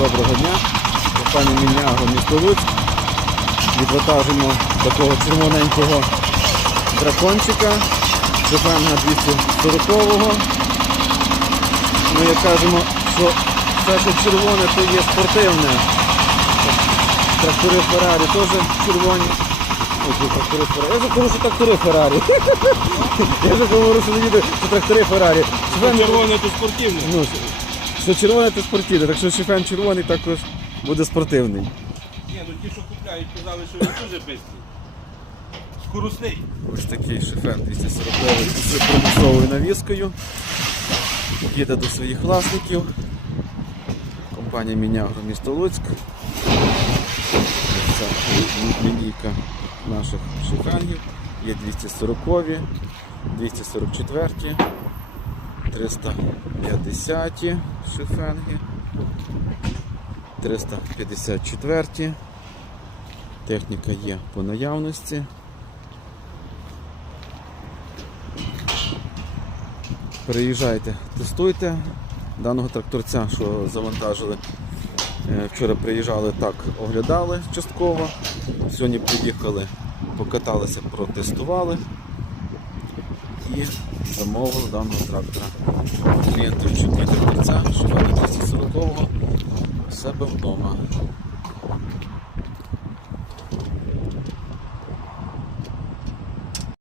Доброго дня. Пані Міняго, місто Луцьк. Відвантажимо такого червоненького дракончика. Шифанга 240-го. Ми як кажемо, що все, що червоне, то є спортивне. Трактори Феррарі теж червоні. Я вже кажу, що трактори Феррарі. Я вже говорю, що не відео, що трактори Феррарі. Червоне то спортивне. Що червоне, то спортивне, так що шифен червоний також буде спортивний. Ні, ну ті, що купляють, казали, що він дуже швидкий. Скоростний. Ось такий шифен 240 з примусовою навіскою. Їде до своїх власників. Компанія Мінягро місто Луцьк. Це лінійка наших шифенгів. Є 240, 244, 350 шифенги, 354. Техніка є по наявності. Приїжджайте, тестуйте даного тракторця, що завантажили. Е, Вчора приїжджали так, оглядали частково. Сьогодні приїхали, покаталися, протестували і замовили даного трактора. Клієнти вчуть Борця, що 240-го у себе вдома.